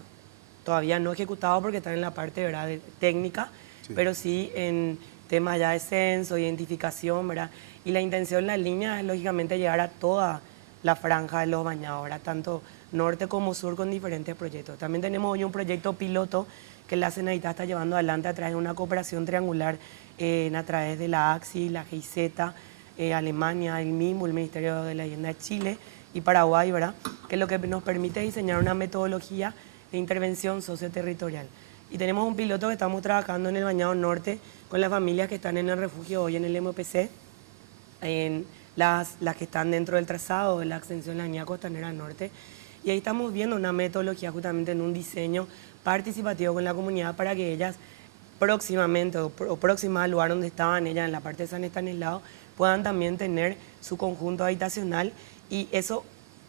todavía no ejecutados porque están en la parte, ¿verdad? técnica, pero sí en temas ya de censo, identificación, ¿verdad? Y la intención, la línea es lógicamente llegar a toda la franja de Los Bañados, ¿verdad? Tanto norte como sur, con diferentes proyectos. También tenemos hoy un proyecto piloto que la Senavitat está llevando adelante a través de una cooperación triangular a través de la AXI, la GIZ, Alemania, el MIMU, el Ministerio de la Vivienda de Chile y Paraguay, ¿verdad? Que es lo que nos permite diseñar una metodología de intervención socioterritorial. Y tenemos un piloto que estamos trabajando en el Bañado Norte con las familias que están en el refugio hoy en el MPC, en las que están dentro del trazado de la extensión de la Avenida Costanera Norte. Y ahí estamos viendo una metodología justamente en un diseño participativo con la comunidad para que ellas próximamente o próxima al lugar donde estaban ellas en la parte de San Estanislao puedan también tener su conjunto habitacional, y eso,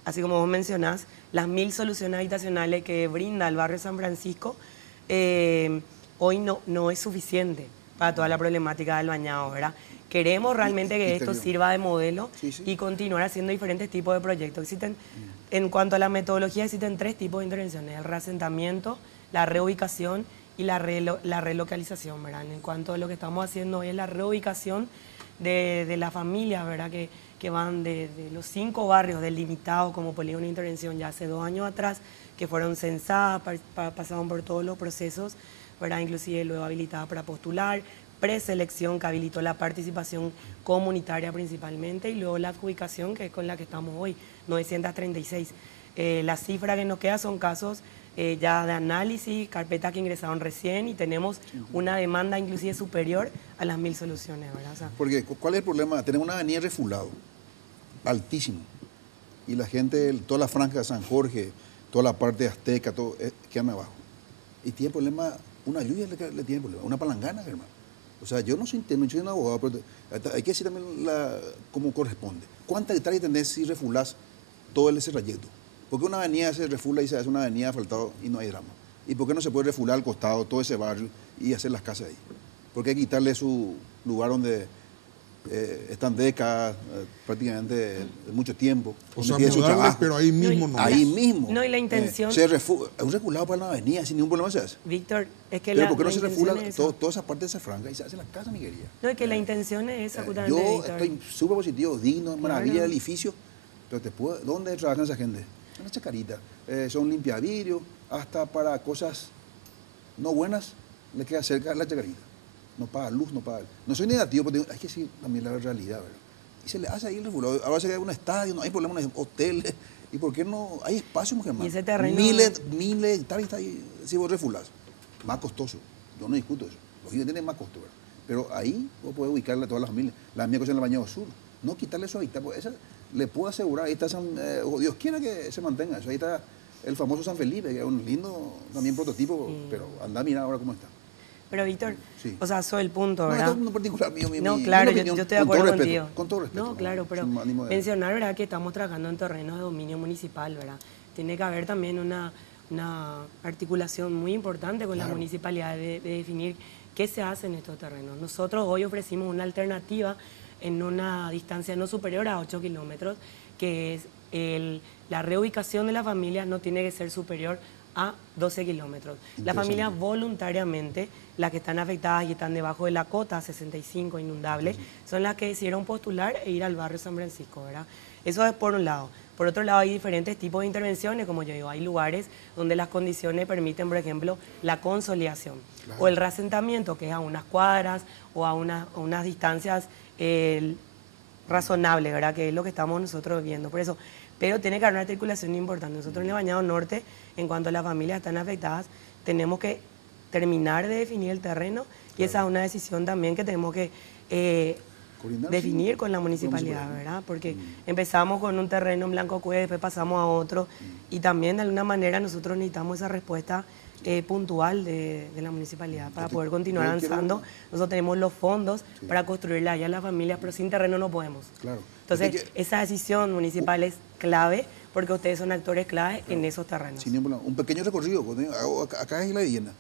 así como vos mencionás, las 1000 soluciones habitacionales que brinda el barrio San Francisco hoy no es suficiente para toda la problemática del Bañado, ¿verdad? Queremos realmente que esto sirva de modelo y continuar haciendo diferentes tipos de proyectos. Existen, en cuanto a la metodología, existen 3 tipos de intervenciones: el reasentamiento, la reubicación y la relocalización, ¿verdad? En cuanto a lo que estamos haciendo hoy es la reubicación de las familias, ¿verdad? Que van de los 5 barrios delimitados como polígono de intervención ya hace 2 años atrás, que fueron censadas, pasaron por todos los procesos, ¿verdad? Inclusive luego habilitadas para postular, preselección que habilitó la participación comunitaria principalmente, y luego la adjudicación, que es con la que estamos hoy, 936. La cifra que nos queda son casos ya de análisis, carpetas que ingresaron recién, y tenemos una demanda inclusive superior a las 1000 soluciones, ¿verdad? O sea, porque, ¿cuál es el problema? Tenemos una avenida Refulado, altísimo, y la gente, toda la franja de San Jorge, toda la parte de Azteca, todo, quedan abajo. Y tiene problema, una lluvia le tiene problema, una palangana, hermano. O sea, yo no soy un abogado, pero hay que decir también cómo corresponde. ¿Cuántas hectáreas tenés si refulás todo ese trayecto? ¿Por qué una avenida se refula y se hace una avenida asfaltada y no hay drama? ¿Y por qué no se puede refular al costado todo ese barrio y hacer las casas ahí? Porque hay que quitarle su lugar donde están décadas, prácticamente mucho tiempo. O sea, mudarles, pero ahí mismo no. Ahí mismo. No, y la intención... un regulado para la avenida, sin ningún problema se hace. Víctor, es que pero ¿por qué no se refula toda esa parte de esa franja y se hace la casa, mi querida? No, es que la intención es esa, justamente, yo Víctor. estoy súper positivo, digno, maravilla del edificio, pero ¿dónde trabajan esa gente? En la Chacarita. Son limpiavidrios, hasta para cosas no buenas le queda cerca la Chacarita. No paga luz, no paga... No soy negativo, pero hay que decir también la realidad, ¿verdad? Y se le hace ahí el refulado. Ahora se queda un estadio, no hay problema, en hoteles. ¿Y por qué no? Hay espacio, mujer, y ese terreno... Miles de hectáreas está ahí, si vos refulás. Más costoso. Yo no discuto eso. Los niños tienen más costo, ¿verdad? Pero ahí vos podés ubicarle a todas las familias. La mía cosa en el Bañado Sur. No quitarle su hábitat. Esa, le puedo asegurar, ahí está Dios quiera que se mantenga eso. Ahí está el famoso San Felipe, que es un lindo también prototipo, pero anda a mirar ahora cómo está. Pero Víctor, o sea, soy el punto, ¿verdad? No, particular mío, no, claro, yo estoy de acuerdo contigo. Con todo respeto. No, claro, pero mencionar, ¿verdad?, que estamos trabajando en terrenos de dominio municipal, ¿verdad? Tiene que haber también una articulación muy importante con la municipalidad de definir qué se hace en estos terrenos. Nosotros hoy ofrecimos una alternativa en una distancia no superior a 8 kilómetros, que es la reubicación de la familia no tiene que ser superior a 12 kilómetros. Las familias voluntariamente, las que están afectadas y están debajo de la cota 65 inundable, son las que decidieron postular e ir al barrio San Francisco, ¿verdad? Eso es por un lado. Por otro lado, hay diferentes tipos de intervenciones, como yo digo, hay lugares donde las condiciones permiten, por ejemplo, la consolidación o el reasentamiento, que es a unas cuadras o a unas distancias razonables, ¿verdad? Que es lo que estamos nosotros viendo. Por eso, pero tiene que haber una articulación importante. Nosotros en el Bañado Norte, en cuanto a las familias están afectadas, tenemos que terminar de definir el terreno y esa es una decisión también que tenemos que definir con la municipalidad, ¿verdad? Porque empezamos con un terreno en Blanco Cueve, después pasamos a otro y también de alguna manera nosotros necesitamos esa respuesta puntual de la municipalidad para poder continuar avanzando. Nosotros tenemos los fondos para construirle allá a las familias, pero sin terreno no podemos. Claro. Entonces, esa decisión municipal es clave porque ustedes son actores clave en esos terrenos. Sin ningún problema. Un pequeño recorrido. Acá es la vivienda.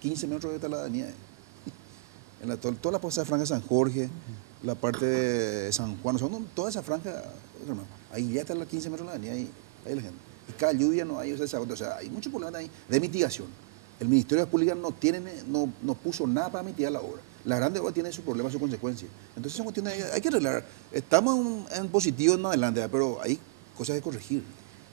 15 metros de la avenida. Toda la pasada franja de San Jorge, la parte de San Juan, toda esa franja, hermano, ahí ya está los 15 metros de la avenida, ahí la gente. Y cada lluvia no hay, o sea, hay muchos problemas ahí de mitigación. El Ministerio de Pública no puso nada para mitigar la obra. La grande obra tiene su problema, su consecuencia. Entonces son cuestiones hay que arreglar. Estamos en positivo en adelante, pero hay cosas que corregir.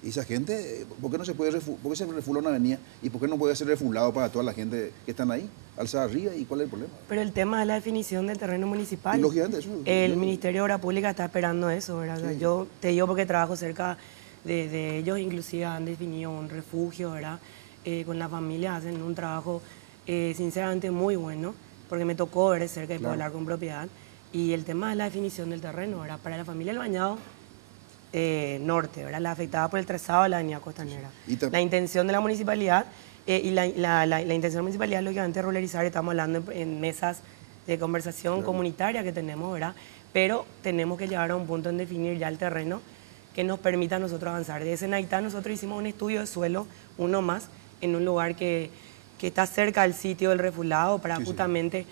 Y esa gente, ¿por qué no se puede por qué se refula una avenida y por qué no puede ser refulado para toda la gente que están ahí, alzada arriba? ¿Y cuál es el problema? Pero el tema de la definición del terreno municipal, eso, el Ministerio de Obra Pública está esperando eso, ¿verdad? Sí. Yo te digo porque trabajo cerca de ellos, inclusive han definido un refugio, ¿verdad? Con la familia hacen un trabajo sinceramente muy bueno, porque me tocó ver cerca y puedo hablar con propiedad. Y el tema de la definición del terreno, ¿verdad? Para la familia del Bañado Norte, ¿verdad? La afectada por el trazado de la avenida Costanera. La intención de la municipalidad y la intención de la municipalidad, lógicamente, regularizar, estamos hablando en mesas de conversación comunitaria que tenemos, ¿verdad? Pero tenemos que llegar a un punto en definir ya el terreno que nos permita a nosotros avanzar. De ese Naitá nosotros hicimos un estudio de suelo, uno más, en un lugar que está cerca del sitio del refulado para justamente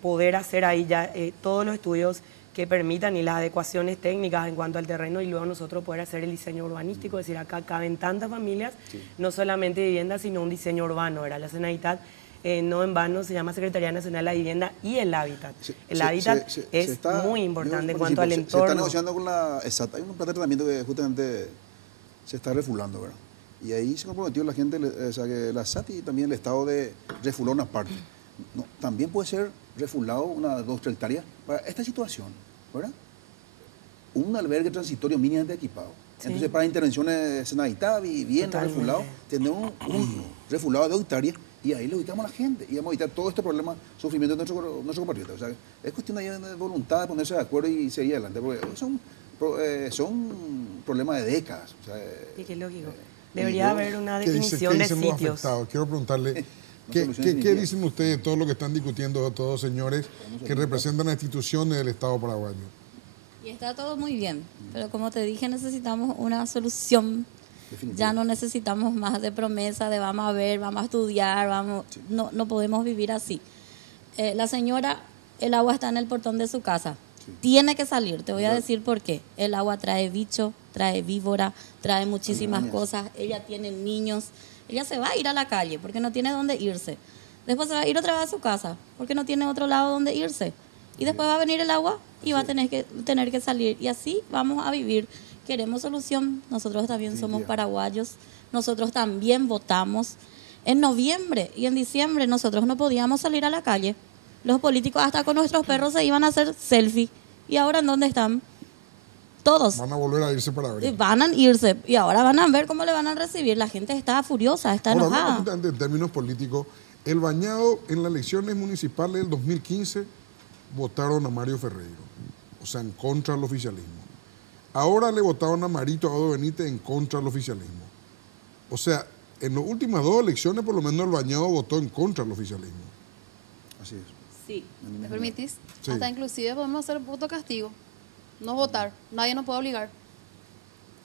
poder hacer ahí ya todos los estudios que permitan y las adecuaciones técnicas en cuanto al terreno y luego nosotros poder hacer el diseño urbanístico, es decir, acá caben tantas familias, no solamente viviendas, sino un diseño urbano, ¿verdad? La Cenaitat No en vano se llama Secretaría Nacional de la Vivienda y el Hábitat. El hábitat es muy importante en cuanto al entorno. Se está negociando con la ESAT. Hay un plan de tratamiento que justamente se está refulando, ¿verdad? Y ahí se comprometió la gente, o sea, que la ESAT y también el Estado de refular una parte. No, también puede ser refulado unas 2 o 3 hectáreas para esta situación, ¿verdad? Un albergue transitorio mínimamente equipado. Sí. Entonces, para intervenciones sanitarias, vivienda, refulado, tener un refulado de 2 hectáreas y ahí le ubicamos a la gente y vamos a evitar todo este problema, sufrimiento de nuestros compatriotas. O sea, es cuestión de voluntad, de ponerse de acuerdo y seguir adelante, porque son problemas de décadas. O sea, sí, que es lógico. Debería haber una definición de sitios. Quiero preguntarle, ¿qué dicen ustedes de todo lo que están discutiendo todos, señores, que representan las instituciones del Estado paraguayo? Y está todo muy bien, pero como te dije, necesitamos una solución. Ya no necesitamos más de promesa, de vamos a ver, vamos a estudiar, no podemos vivir así. La señora, el agua está en el portón de su casa. Sí. Tiene que salir, te voy a decir por qué. El agua trae bicho, trae víbora, trae muchísimas cosas. Ella tiene niños. Ella se va a ir a la calle porque no tiene dónde irse. Después se va a ir otra vez a su casa porque no tiene otro lado donde irse. Y después va a venir el agua y va a tener que salir. Y así vamos a vivir. Queremos solución. Nosotros también somos paraguayos. Nosotros también votamos. En noviembre y en diciembre nosotros no podíamos salir a la calle. Los políticos hasta con nuestros perros se iban a hacer selfie. ¿Y ahora en dónde están? Todos. Van a volver a irse para abril. Van a irse. Y ahora van a ver cómo le van a recibir. La gente está furiosa, está enojada. En términos políticos, el Bañado en las elecciones municipales del 2015 votaron a Mario Ferreiro. O sea, en contra del oficialismo. Ahora le votaron a Marito Abado Benítez en contra del oficialismo. O sea, en las últimas 2 elecciones, por lo menos el Bañado votó en contra del oficialismo. Así es. Sí, ¿me permitís? Sí. Hasta inclusive podemos hacer voto castigo. No votar. Nadie nos puede obligar.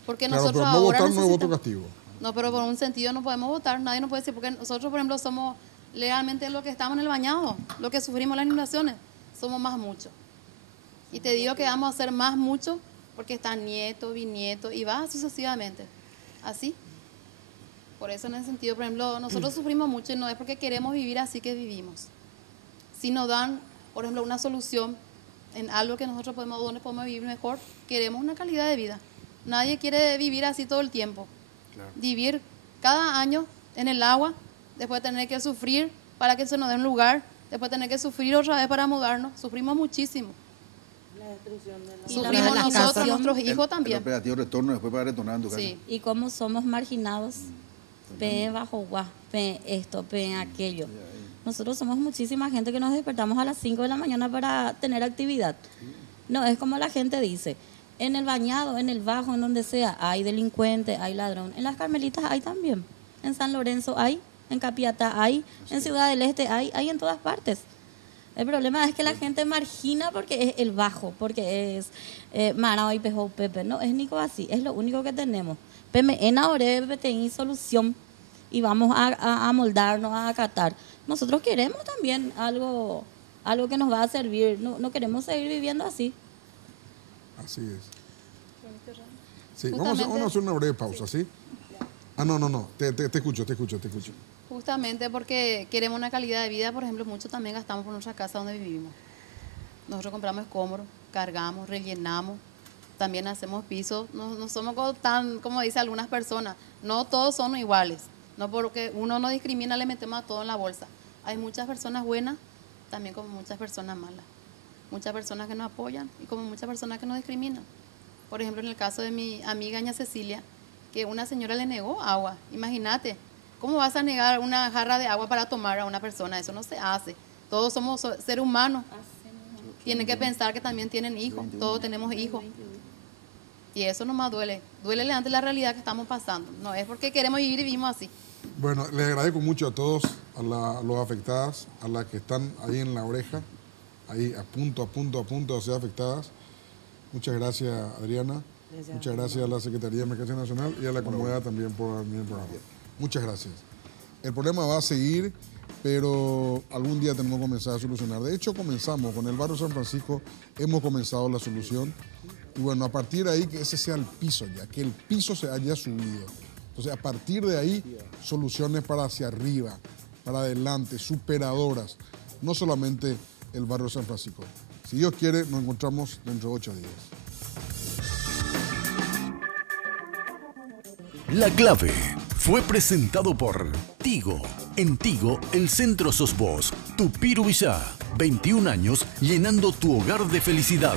Porque claro, nosotros pero no ahora votar no es voto castigo. No, pero por un sentido no podemos votar. Nadie nos puede decir. Porque nosotros, por ejemplo, somos legalmente lo que estamos en el Bañado. Lo que sufrimos las inundaciones. Somos más muchos. Y te digo que vamos a ser más muchos porque están nietos, bisnietos y va sucesivamente. Así. Por eso en ese sentido, por ejemplo, nosotros sufrimos mucho y no es porque queremos vivir así que vivimos. Si nos dan, por ejemplo, una solución en algo que nosotros donde podemos vivir mejor, queremos una calidad de vida. Nadie quiere vivir así todo el tiempo. Claro. Vivir cada año en el agua, después tener que sufrir para que se nos dé un lugar, después tener que sufrir otra vez para mudarnos. Sufrimos muchísimo. Sufrimos nosotros, nuestros hijos también. El operativo retorno después para retornar en tu casa. Sí. Y como somos marginados, pe bajo gua, pe esto, pe aquello. Nosotros somos muchísima gente que nos despertamos a las 5 de la mañana para tener actividad. No, es como la gente dice, en el Bañado, en el Bajo, en donde sea, hay delincuente, hay ladrón. En las Carmelitas hay también. En San Lorenzo hay, en Capiatá hay, en Ciudad del Este hay en todas partes. El problema es que la gente margina porque es el Bajo, porque es Marao y Pejo Pepe. No, es Nico así, es lo único que tenemos. En ahora PTI solución y vamos a moldarnos, a acatar. Nosotros queremos también algo que nos va a servir. No queremos seguir viviendo así. Así es. Sí, vamos a hacer una breve pausa, ¿sí? No. Te escucho. Justamente porque queremos una calidad de vida, por ejemplo, mucho también gastamos por nuestra casa donde vivimos. Nosotros compramos escombros, cargamos, rellenamos, también hacemos pisos. No somos tan, como dicen algunas personas, no todos son iguales. No porque uno no discrimina, le metemos a todo en la bolsa. Hay muchas personas buenas, también como muchas personas malas. Muchas personas que nos apoyan y como muchas personas que nos discriminan. Por ejemplo, en el caso de mi amiga Ña Cecilia, que una señora le negó agua. Imagínate, ¿cómo vas a negar una jarra de agua para tomar a una persona? Eso no se hace. Todos somos seres humanos. Tienen que pensar que también tienen hijos. Todos tenemos hijos. Y eso nomás duele. Duele ante la realidad que estamos pasando. No es porque queremos vivir y vivimos así. Bueno, les agradezco mucho a todos, a los afectadas, a las que están ahí en la oreja, ahí a punto de ser afectadas. Muchas gracias, Adriana. Muchas gracias a la Secretaría de Emergencia Nacional y a la comunidad también por el programa. Muchas gracias. El problema va a seguir, pero algún día tenemos que comenzar a solucionar. De hecho, comenzamos con el barrio San Francisco, hemos comenzado la solución. Y bueno, a partir de ahí que ese sea el piso ya, que el piso se haya subido. Entonces, a partir de ahí, soluciones para hacia arriba. para adelante, superadoras, no solamente el barrio San Francisco. Si Dios quiere, nos encontramos dentro de 8 días. La Clave fue presentado por Tigo. En Tigo, el centro sos vos. Tupiru Villá, 21 años llenando tu hogar de felicidad.